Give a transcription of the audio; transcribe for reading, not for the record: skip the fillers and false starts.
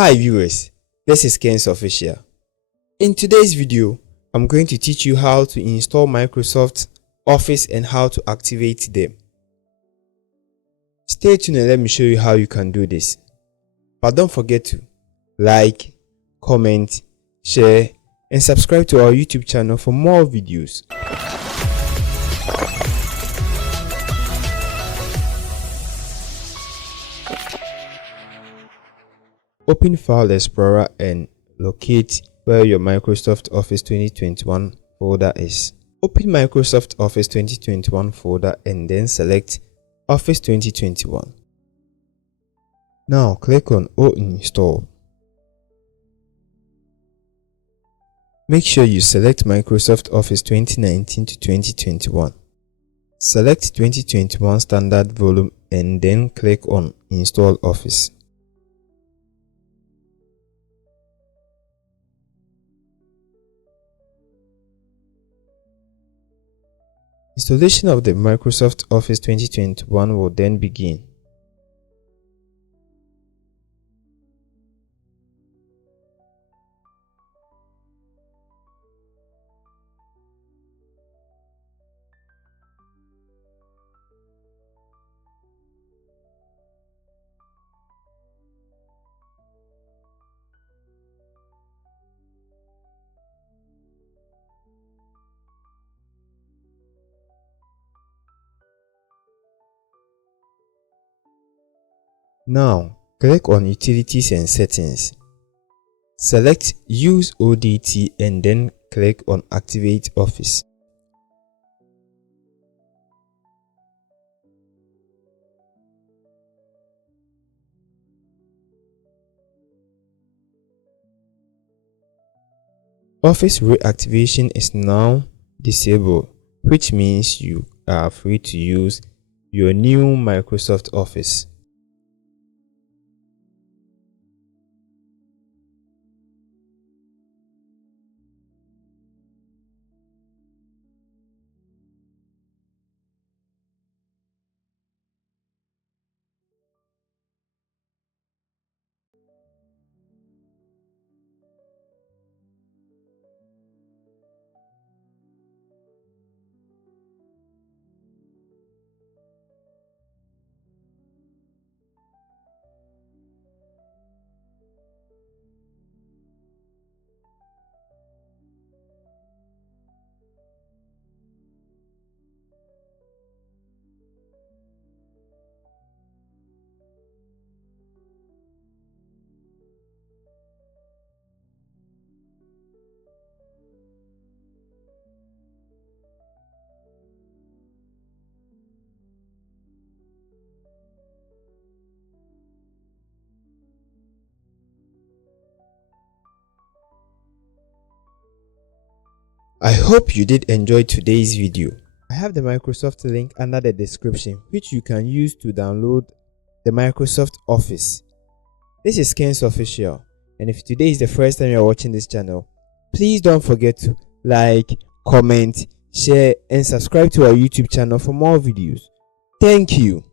Hi viewers, this is Ken's Official. In today's video, I'm going to teach you how to install Microsoft Office and how to activate them. Stay tuned and let me show you how you can do this. But don't forget to like, comment, share and subscribe to our YouTube channel for more videos. Open File Explorer and locate where your Microsoft Office 2021 folder is. Open Microsoft Office 2021 folder and then select Office 2021. Now click on Install. Make sure you select Microsoft Office 2019 to 2021. Select 2021 standard volume and then click on Install Office. Installation of the Microsoft Office 2021 will then begin. Now, click on Utilities and Settings. Select Use ODT and then click on Activate Office. Office reactivation is now disabled, which means you are free to use your new Microsoft Office. I hope you did enjoy today's video. I have the Microsoft link under the description which you can use to download the Microsoft Office. This is Ken's Official, and if today is the first time you are watching this channel, please don't forget to like, comment, share and subscribe to our YouTube channel for more videos. Thank you.